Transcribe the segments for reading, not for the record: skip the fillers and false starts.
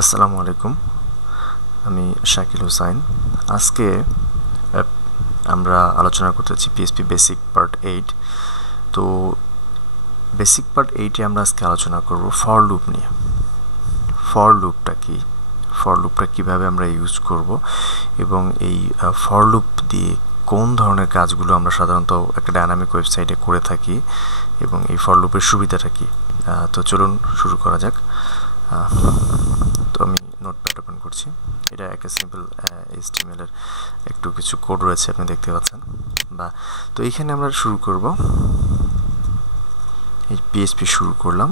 আসসালামু আলাইকুম, আমি শাকিল হুসাইন। আজকে আমরা আলোচনা করতেছি পিএসপি বেসিক পার্ট 8। তো বেসিক পার্ট 8-এ আমরা আজকে আলোচনা করব ফর লুপ নিয়ে। ফর লুপটা কি, ফর লুপটা কীভাবে আমরা ইউজ করব এবং এই ফর লুপ দিয়ে কোন ধরনের কাজগুলো আমরা সাধারণত একটা ডায়নামিক ওয়েবসাইটে করে থাকি এবং এই ফর লুপের সুবিধাটা কী। তো চলুন শুরু করা যাক। তো আমি নোটপ্যাড ওপেন করছি। এটা একটা সিম্পল HTML এর একটু কিছু কোড রয়েছে, আপনি দেখতে পাচ্ছেন। তো এইখানে আমরা শুরু করব, এই পিএইচপি শুরু করলাম,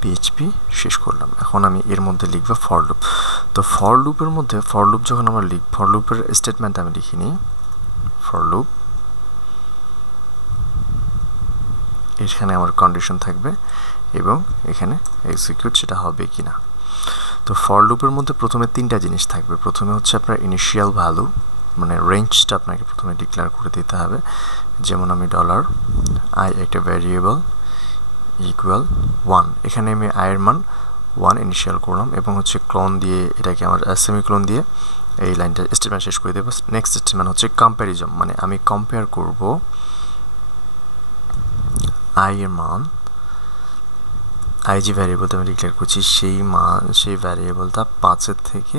পিএইচপি শেষ করলাম। এখন আমি এর মধ্যে লিখব ফর লুপ। তো ফর লুপের মধ্যে ফর লুপ যখন আমরা ফর লুপের স্টেটমেন্ট আমি লিখিনি, ফর লুপ এখানে আমার কন্ডিশন থাকবে এবং এখানে এক্সিকিউট সেটা হবে কি না। তো ফর লুপের মধ্যে প্রথমে তিনটা জিনিস থাকবে। প্রথমে হচ্ছে আপনার ইনিশিয়াল ভ্যালু, মানে রেঞ্জটা আপনাকে প্রথমে ডিক্লেয়ার করে দিতে হবে। যেমন আমি $i একটা ভ্যারিয়েবল ইকুয়াল 1, এখানে আমি আয়ের মান 1 ইনিশিয়াল করলাম এবং হচ্ছে ক্লোন দিয়ে এটাকে আমার সেমিক্লোন দিয়ে এই লাইনটা স্টেটমেন্ট শেষ করে দেবো। নেক্সট স্টেটমেন্ট হচ্ছে কম্প্যারিজন, মানে আমি কম্পেয়ার করব আই এর মান, আই যে ভ্যারিয়েবলটা আমি ডিক্লেয়ার করছি সেই ভ্যারিয়েবলটা 5-এর থেকে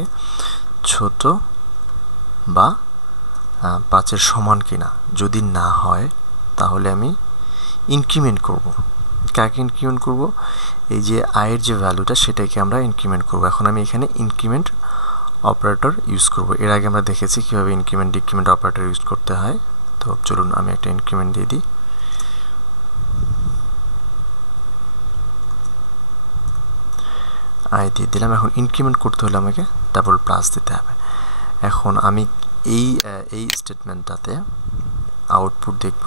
ছোট বা 5-এর সমান কিনা। যদি না হয় তাহলে আমি ইনক্রিমেন্ট করব। কাকে ইনক্রিমেন্ট করব? এই যে আয়ের যে ভ্যালুটা সেটাকে আমরা ইনক্রিমেন্ট করব। এখন আমি এখানে ইনক্রিমেন্ট অপারেটর ইউজ করব। এর আগে আমরা দেখেছি কীভাবে ইনক্রিমেন্ট ডিক্রিমেন্ট অপারেটর ইউজ করতে হয়। তো চলুন আমি একটা ইনক্রিমেন্ট দিয়ে দিই। আই দিয়ে দিলাম। এখন ইনক্রিমেন্ট করতে হলে আমাকে ডাবল প্লাস দিতে হবে। এখন আমি এই স্টেটমেন্টটাতে আউটপুট দেখব।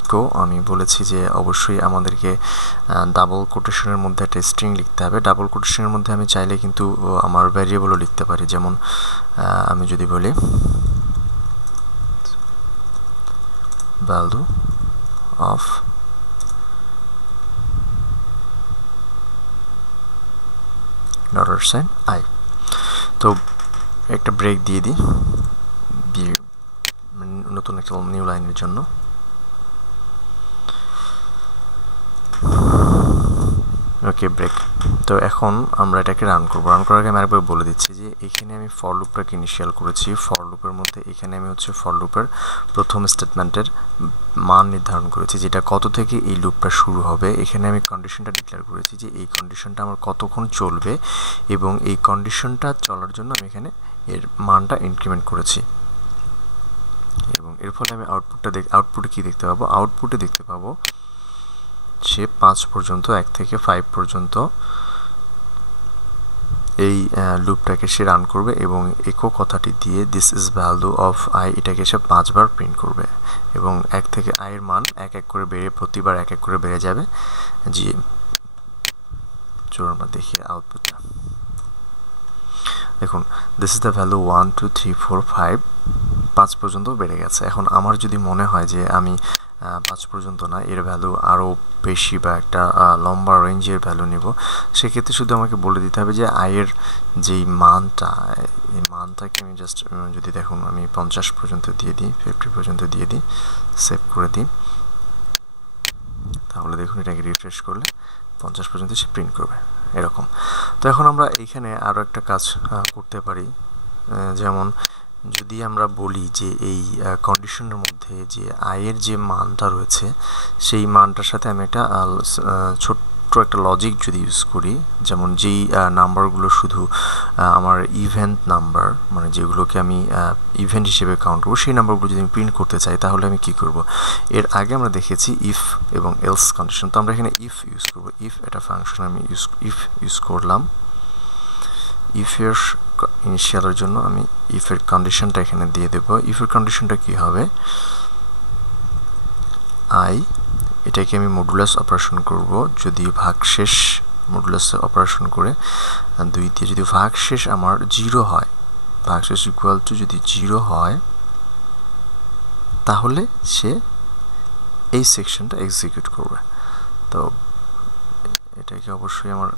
ইকো আমি বলেছি যে অবশ্যই আমাদেরকে ডাবল কোটেশনের মধ্যে একটা স্ট্রিং লিখতে হবে। ডাবল কোটেশনের মধ্যে আমি চাইলে কিন্তু আমার ভ্যারিয়েবলও লিখতে পারি। যেমন আমি যদি বলি ভ্যালু অফ $i, তো একটা ব্রেক দিয়ে দিই নতুন একটা নিউ লাইনের জন্য। ওকে, ব্রেক। তো এখন আমরা এটাকে রান করব। রান করার আগে আমি আরেকবার বলে দিচ্ছি যে এখানে আমি ফর লুপটাকে ইনিশিয়াল করেছি। ফর লুপের মধ্যে এখানে আমি হচ্ছে ফর লুপের প্রথম স্টেটমেন্টের মান নির্ধারণ করেছি, যেটা কত থেকে এই লুপটা শুরু হবে। এখানে আমি কন্ডিশনটা ডিক্লেয়ার করেছি যে এই কন্ডিশনটা আমার কতক্ষণ চলবে এবং এই কন্ডিশনটা চলার জন্য আমি এখানে এর মানটা ইনক্রিমেন্ট করেছি। এবং এর ফলে আমি আউটপুটে কি দেখতে পাবো? আউটপুটে দেখতে পাবো সে 5 পর্যন্ত, 1 থেকে 5 পর্যন্ত এই লুপটাকে সে রান করবে এবং ইকো কথাটি দিয়ে this is value of I এটাকে সে 5 বার প্রিন্ট করবে এবং 1 থেকে আয়ের মান এক এক করে বেড়ে প্রতিবার এক এক করে বেড়ে যাবে। জি, চলুন আমরা দেখি আউটপুটটা। দেখুন, দিস ইজ দ্য ভ্যালু 1 2 3 4 5, 5 পর্যন্ত বেড়ে গেছে। এখন আমার যদি মনে হয় যে আমি 5 পর্যন্ত না, এর ভ্যালু আরও বেশি বা একটা লম্বা রেঞ্জের ভ্যালু নেব, সেক্ষেত্রে শুধু আমাকে বলে দিতে হবে যে আয়ের যেই মানটা, এই মানটাকে আমি জাস্ট যদি দেখুন আমি 50 পর্যন্ত দিয়ে দিই, 50 পর্যন্ত দিয়ে দিই, সেভ করে দিই, তাহলে দেখুন এটাকে রিফ্রেশ করলে 50 পর্যন্ত সে প্রিন্ট করবে এরকম। তো এখন আমরা এইখানে আরও একটা কাজ করতে পারি। যেমন যদি আমরা বলি যে এই কন্ডিশনের মধ্যে যে আয়ের যে মানটা রয়েছে সেই মানটার সাথে আমি একটা ছোট্ট একটা লজিক যদি ইউজ করি, যেমন যেই নাম্বারগুলো শুধু আমার ইভেন্ট নাম্বার, মানে যেগুলোকে আমি ইভেন্ট হিসেবে কাউন্ট করবো, সেই নাম্বারগুলো যদি আমি প্রিন্ট করতে চাই তাহলে আমি কি করব? এর আগে আমরা দেখেছি ইফ এবং এলস কন্ডিশন, তো আমরা এখানে ইফ ইউজ করব। ইফ এটা ফাংশন আমি ইফ ইউজ করলাম। ইফের ইনিশিয়ালের জন্য আমি ইফের কন্ডিশনটা এখানে দিয়ে দেব। ইফের কন্ডিশনটা কি হবে? আই এটাকে আমি মডুলাস অপারেশন করব। যদি ভাগশেষ মডুলাস অপারেশন করে 2 দিয়ে যদি ভাগশেষ আমার 0 হয়, ভাগশেষ ইকুয়াল টু যদি 0 হয়, তাহলে সে এই সেকশনটা এক্সিকিউট করবে। তো এটাকে অবশ্যই আমার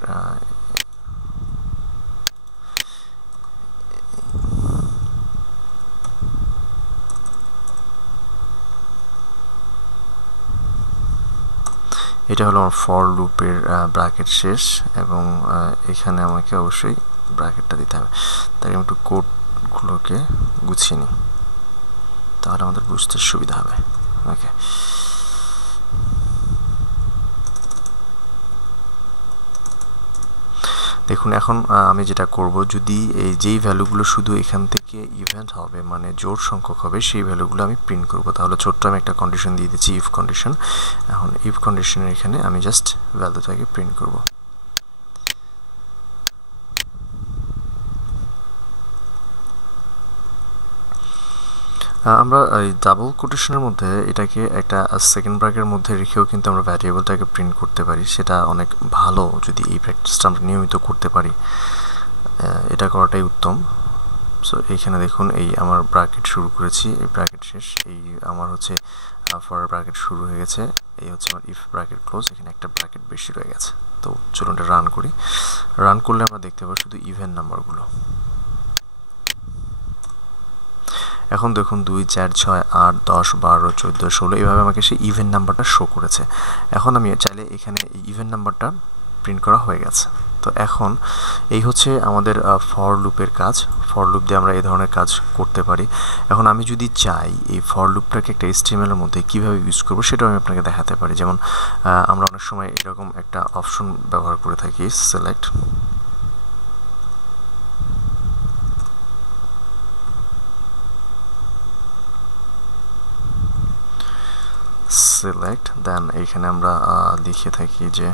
এটা হলো আমার ফর লুপের ব্র্যাকেট শেষ, এবং এখানে আমাকে অবশ্যই ব্র্যাকেটটা দিতে হবে। তাই আমি একটু কোডগুলোকে গুছিয়ে নিই, তাহলে আমাদের বুঝতে সুবিধা হবে। ওকে, দেখুন এখন আমি যেটা করব, যদি এই যেই ভ্যালুগুলো শুধু এখান থেকে ইভেন্ট হবে, মানে জোড় সংখ্যক হবে, সেই ভ্যালুগুলো আমি প্রিন্ট করব। তাহলে ছোট্ট আমি একটা কন্ডিশন দিয়ে দিচ্ছি, ইফ কন্ডিশন। এখন ইফ কন্ডিশনের এখানে আমি জাস্ট ভ্যালুটাকে প্রিন্ট করব। আমরা এই ডাবল কোটেশনের মধ্যে এটাকে একটা সেকেন্ড ব্র্যাকের মধ্যে রেখেও কিন্তু আমরা ভ্যারিয়েবলটাকে প্রিন্ট করতে পারি। সেটা অনেক ভালো যদি এই প্র্যাকটিসটা আমরা নিয়মিত করতে পারি, এটা করাটাই উত্তম। সো এইখানে দেখুন, এই আমার ব্র্যাকেট শুরু করেছি, এই ব্র্যাকেট শেষ, এই আমার হচ্ছে ফর ব্র্যাকেট শুরু হয়ে গেছে, এই হচ্ছে আমার ইফ ব্র্যাকেট ক্লোজ, এখানে একটা ব্র্যাকেট বেশি রয়ে গেছে। তো চলুন এটা রান করি। রান করলে আমরা দেখতে পাবো শুধু ইভেন নাম্বারগুলো। এখন দেখুন 2, 4, 6, 8, 10, 12, 14, 16 এভাবে আমাকে সেই ইভেন্ট নাম্বারটা শো করেছে। এখন আমি চাইলে এখানে এই ইভেন্ট নাম্বারটা প্রিন্ট করা হয়ে গেছে। তো এখন এই হচ্ছে আমাদের ফর লুপের কাজ। ফর লুপ দিয়ে আমরা এই ধরনের কাজ করতে পারি। এখন আমি যদি চাই এই ফর লুপটাকে একটা HTML এর মধ্যে কীভাবে ইউজ করবো সেটাও আমি আপনাকে দেখাতে পারি। যেমন আমরা অনেক সময় এরকম একটা অপশন ব্যবহার করে থাকি, সিলেক্ট। সিলেক্ট দেন এইখানে আমরা লিখে থাকি যে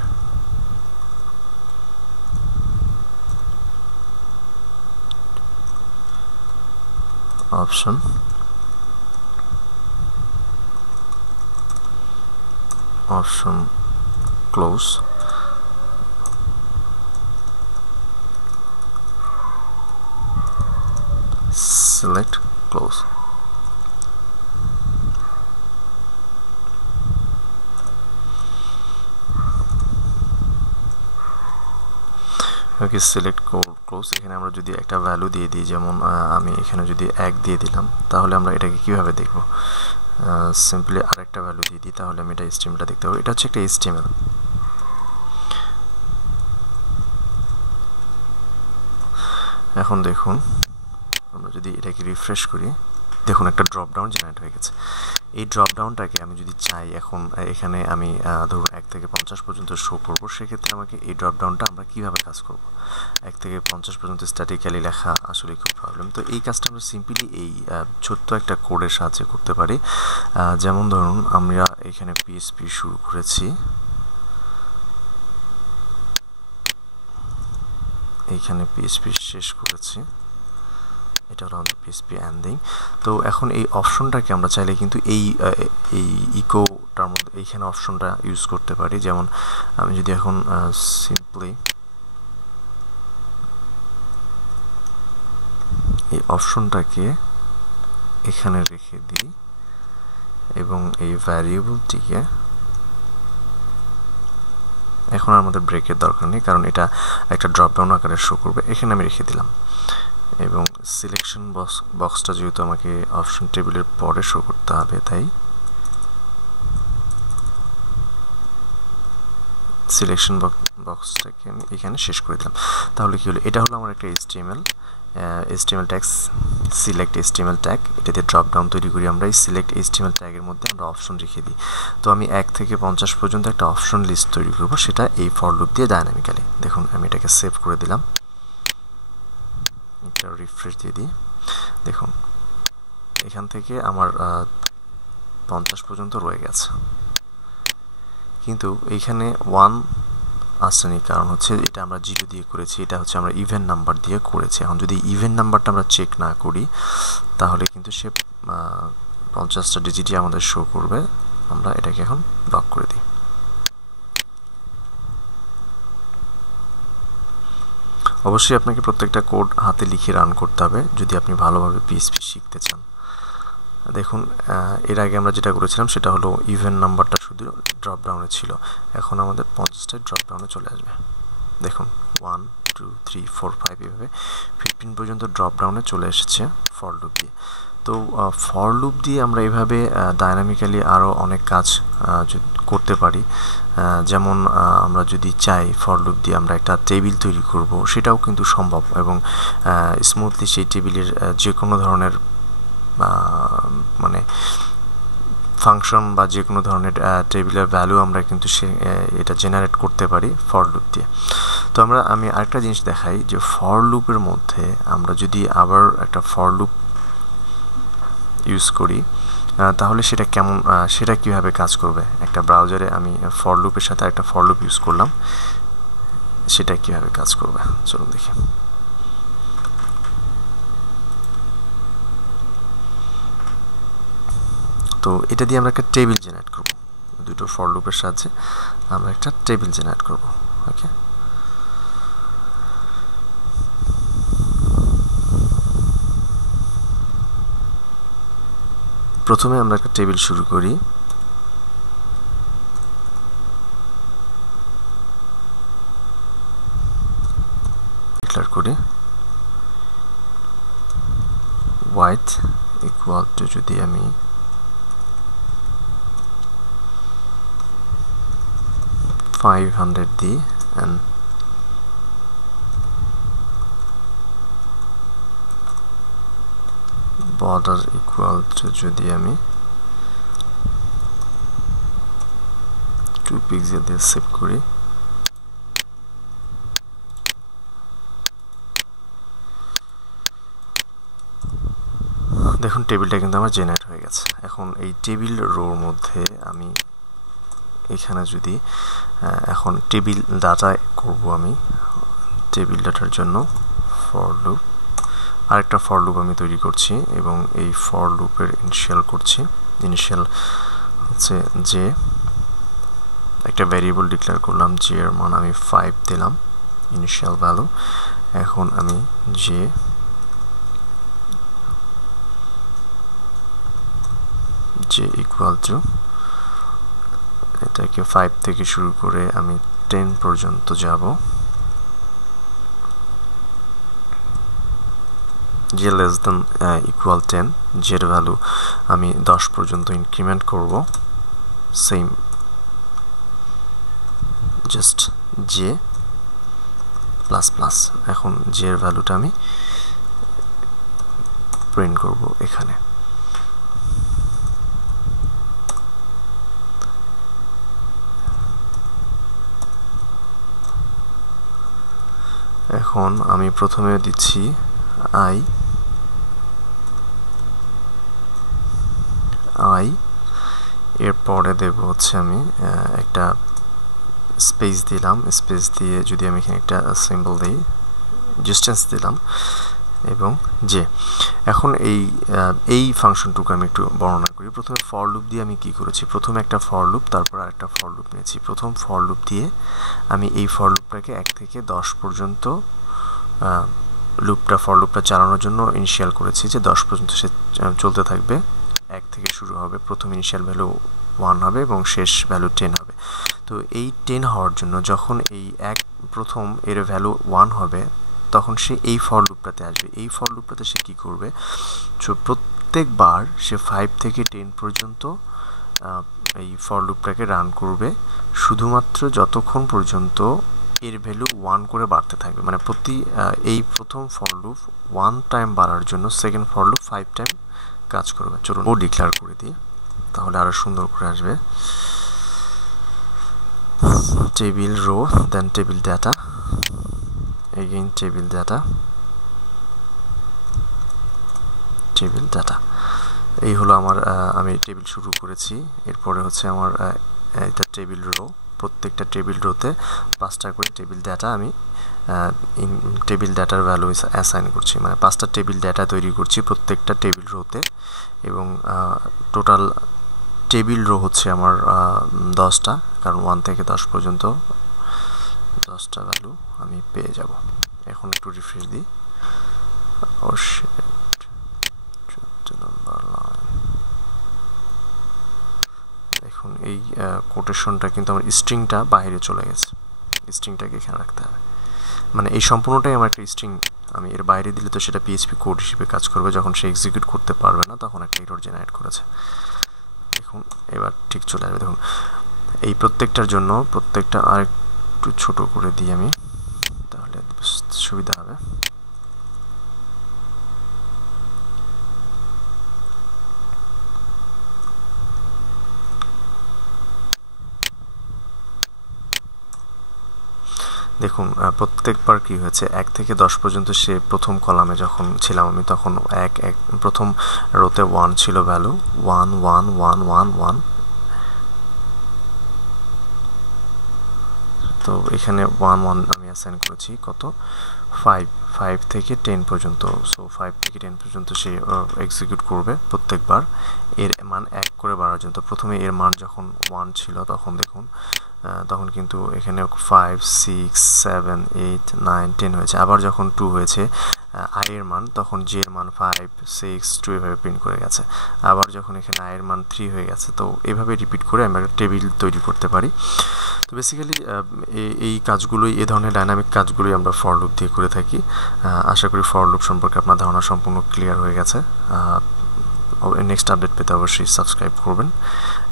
অপশন ক্লোজ, সিলেক্ট ক্লোজ। ওকে, সিলেক্ট ক্লোজ। এখানে আমরা যদি একটা ভ্যালু দিয়ে দিই, যেমন আমি এখানে যদি 1 দিয়ে দিলাম, তাহলে আমরা এটাকে কিভাবে দেখব? সিম্পলি আরেকটা ভ্যালু দিয়ে দিই, তাহলে আমি এটা HTML-টা দেখতে পাবো। এটা হচ্ছে একটা HTML। এখন দেখুন, আমরা যদি এটাকে রিফ্রেশ করি, দেখুন একটা ড্রপ ডাউন জেনারেট হয়ে গেছে। এই ড্রপ ডাউনটাকে আমি যদি চাই এখন এখানে আমি ধরুন 1 থেকে 50 পর্যন্ত শো করব, সেক্ষেত্রে আমাকে এই ড্রপ ডাউনটা আমরা কীভাবে কাজ করব? 1 থেকে 50 পর্যন্ত স্ট্যাটিক্যালি লেখা আসলে খুব প্রবলেম। তো এই কাজটা আমরা সিম্পলি এই ছোট্ট একটা কোডের সাহায্যে করতে পারি। যেমন ধরুন আমরা এখানে PHP শুরু করেছি, এইখানে PHP শেষ করেছি, এটা হলো আমাদের PHP এন্ডিং। তো এখন এই অপশনটাকে আমরা চাইলে কিন্তু এই ইকোটার মধ্যে এইখানে অপশনটা ইউজ করতে পারি। যেমন আমি যদি এখন সিম্পলি এই অপশনটাকে এখানে রেখে দিই এবং এই ভ্যারিয়েবলটিকে, এখন আমাদের ব্রেকের দরকার নেই কারণ এটা একটা ড্রপ ডাউন আকারে শো করবে, এখানে আমি রেখে দিলাম। এবং সিলেকশন বক্সটা যেহেতু আমাকে অপশন টেবিলের পরে শো করতে হবে, তাই সিলেকশন বক্সটাকে আমি এখানে শেষ করে দিলাম। তাহলে কি হলো, এটা হলো আমার একটা HTML tag, select HTML tag. এটা দিয়ে ড্রপ ডাউন তৈরি করি আমরা। এই সিলেক্ট HTML ট্যাগের মধ্যে আমরা অপশন রেখে দিই। তো আমি 1 থেকে 50 পর্যন্ত একটা অপশন লিস্ট তৈরি করব, সেটা এই ফর লুপ দিয়ে ডায়নামিক্যালি। দেখুন আমি এটাকে সেভ করে দিলাম, একটা রিফ্রেশ দিয়ে দিই। দেখুন এখান থেকে আমার 50 পর্যন্ত রয়ে গেছে, কিন্তু এইখানে 1 আসেনি, কারণ হচ্ছে এটা আমরা 0 দিয়ে করেছি, এটা হচ্ছে আমরা ইভেন্ট নাম্বার দিয়ে করেছি। এখন যদি ইভেন্ট নাম্বারটা আমরা চেক না করি, তাহলে কিন্তু সে 50টা ডিজিটই আমাদের শো করবে। আমরা এটাকে এখন লক করে দিই। অবশ্যই আপনাকে প্রত্যেকটা কোড হাতে লিখে রান করতে হবে যদি আপনি ভালোভাবে PHP শিখতে চান। দেখুন এর আগে আমরা যেটা করেছিলাম সেটা হলো ইভেন্ট নাম্বারটা শুধু ড্রপ ডাউনে ছিল, এখন আমাদের 50টায় ড্রপ ডাউনে চলে আসবে। দেখুন 1 2 3 4 5 এভাবে 15 পর্যন্ত ড্রপ ডাউনে চলে এসেছে ফর লুপ দিয়ে। তো ফর লুপ দিয়ে আমরা এভাবে ডাইনামিক্যালি আরও অনেক কাজ করতে পারি। যেমন আমরা যদি চাই ফর লুপ দিয়ে আমরা একটা টেবিল তৈরি করব, সেটাও কিন্তু সম্ভব, এবং স্মুথলি সেই টেবিলের যে কোনো ধরনের মানে ফাংশন বা যে কোনো ধরনের টেবিলের ভ্যালু আমরা কিন্তু এটা জেনারেট করতে পারি ফর লুপ দিয়ে। তো আমি আরেকটা জিনিস দেখাই যে ফর লুপের মধ্যে আমরা যদি আবার একটা ফর লুপ ইউজ করি তাহলে সেটা কিভাবে কাজ করবে। একটা ব্রাউজারে আমি ফর লুপের সাথে একটা ফর লুপ ইউজ করলাম, সেটা কিভাবে কাজ করবে চলুন দেখি। তো এটা দিয়ে আমরা একটা টেবিল জেনারেট করব, দুটো ফর লুপের সাহায্যে আমরা একটা টেবিল জেনারেট করব। ওকে, প্রথমে আমরা একটা টেবিল শুরু করি, ডিক্লেয়ার করি width ইকুয়াল টু, যদি আমি $500 দিই, and border ইকুয়াল টু, যদি আমি 2 পিক্সেল দিয়ে সেভ করি, দেখুন টেবিলটা কিন্তু আমার জেনারেট হয়ে গেছে। এখন এই টেবিল রোর মধ্যে আমি এখানে যদি এখন টেবিল ডাটা করব, আমি টেবিল ডাটার জন্য ফর লুপ, আরেকটা ফর লুপ আমি তৈরি করছি এবং এই ফর লুপের ইনিশিয়াল করছি। ইনিশিয়াল হচ্ছে যে একটা ভ্যারিয়েবল ডিক্লেয়ার করলাম, যে এর মান আমি 5 দিলাম ইনিশিয়াল ভ্যালু। এখন আমি যে ইকুয়াল টু, এটাকে 5 থেকে শুরু করে আমি 10 পর্যন্ত যাব, যে লেস দেন ইকুয়াল 10, যের ভ্যালু আমি 10 পর্যন্ত ইনক্রিমেন্ট করব, same just J plus plus. এখন জের ভ্যালুটা আমি প্রিন্ট করব এখানে। এখন আমি প্রথমে দিচ্ছি আই, এরপরে দেব হচ্ছে আমি একটা স্পেস দিলাম, স্পেস দিয়ে যদি আমি এখানে একটা সিম্বল দিই, ডিস্টেন্স দিলাম, এবং যে এখন এই ফাংশনটুকু আমি একটু বর্ণনা করি। প্রথমে ফর লুপ দিয়ে আমি কি করেছি, প্রথমে একটা ফর লুপ, তারপর আরেকটা ফর লুপ নিয়েছি। প্রথম ফর লুপ দিয়ে আমি এই ফর লুপটাকে 1 থেকে 10 পর্যন্ত ফর লুপটা চালানোর জন্য ইনিশিয়াল করেছি, যে 10 পর্যন্ত সে চলতে থাকবে। 1 থেকে শুরু হবে, প্রথম ইনিশিয়াল ভ্যালু 1 হবে এবং শেষ ভ্যালু 10 হবে। তো এই 10 হওয়ার জন্য যখন এই প্রথম এর ভ্যালু 1 হবে, তখন সে এই ফর লুপটাতে আসবে। এই ফর লুপটাতে সে কী করবে, সো প্রত্যেকবার সে 5 থেকে 10 পর্যন্ত এই ফর লুপটাকে রান করবে, শুধুমাত্র যতক্ষণ পর্যন্ত এর ভ্যালু 1 করে বাড়তে থাকবে। মানে এই প্রথম ফর লুপ 1 টাইম বাড়ার জন্য সেকেন্ড ফর লুপ 5 টাইম কাজ করবে। চলুন ও ডিক্লেয়ার করে দিই, তাহলে আরও সুন্দর করে আসবে। Table row, then table data, again table data. এই হলো আমি টেবিল শুরু করেছি। এরপরে হচ্ছে আমার এটা টেবিল রো, প্রত্যেকটা টেবিল রোতে 5টা করে টেবিল ডাটা আমি টেবিল ডাটার ভ্যালু অ্যাসাইন করছি, মানে 5টা টেবিল ডাটা তৈরি করছি প্রত্যেকটা টেবিল রোতে, এবং টোটাল টেবিল রো হচ্ছে আমার 10টা, কারণ 1 থেকে 10 পর্যন্ত 10টা ভ্যালু আমি পেয়ে যাব। এখন একটু রিফ্রেশ দিই, ও শিট, 14 নম্বর লাইন। দেখুন এই কোটেশনটা কিন্তু আমার স্ট্রিংটা বাইরে চলে গেছে, স্ট্রিংটাকে এখানে রাখতে হবে। মানে এই সম্পূর্ণটাই আমার একটা স্ট্রিং, আমি এর বাইরে দিলে তো সেটা পিএইচপি কোড হিসেবে কাজ করবে, যখন সে এক্সিকিউট করতে পারবে না তখন একটা এরর জেনারেট করেছে। দেখুন এবার ঠিক চলে আসবে। দেখুন এই প্রত্যেকটার জন্য প্রত্যেকটা আরেকটু ছোট করে দিই আমি, তাহলে সুবিধা হবে। দেখুন প্রত্যেকবার কি হয়েছে, 1 থেকে 10 পর্যন্ত সে প্রথম কলামে যখন ছিলাম আমি তখন প্রথম রোতে 1 ছিল ভ্যালু, 1 1 1 1 1। তো এখানে 1 1 আমি অ্যাসাইন করেছি কত, 5 থেকে 10 পর্যন্ত। সো 5 থেকে 10 পর্যন্ত সে এক্সিকিউট করবে প্রত্যেকবার এর মান 1 করে বাড়ার জন্য। তো প্রথমে এর মান যখন 1 ছিল তখন দেখুন তখন কিন্তু এখানে 5 6 7 8 9 10 হয়েছে। আবার যখন 2 হয়েছে আই এর মান, তখন জি এর মান 5 6 2 এভাবে প্রিন্ট করে গেছে। আবার যখন এখানে আই এর মান 3 হয়ে গেছে, তো এভাবে রিপিট করে আমরা একটা টেবিল তৈরি করতে পারি। তো বেসিক্যালি এই কাজগুলোই, এই ধরনের ডাইনামিক কাজগুলোই আমরা ফর লুপ দিয়ে করে থাকি। আশা করি ফর লুপ সম্পর্কে আপনার ধারণা সম্পূর্ণ ক্লিয়ার হয়ে গেছে। নেক্সট আপডেট পেতে অবশ্যই সাবস্ক্রাইব করবেন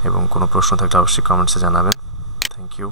এবং কোনো প্রশ্ন থাকলে অবশ্যই কমেন্টসে জানাবেন। Thank you.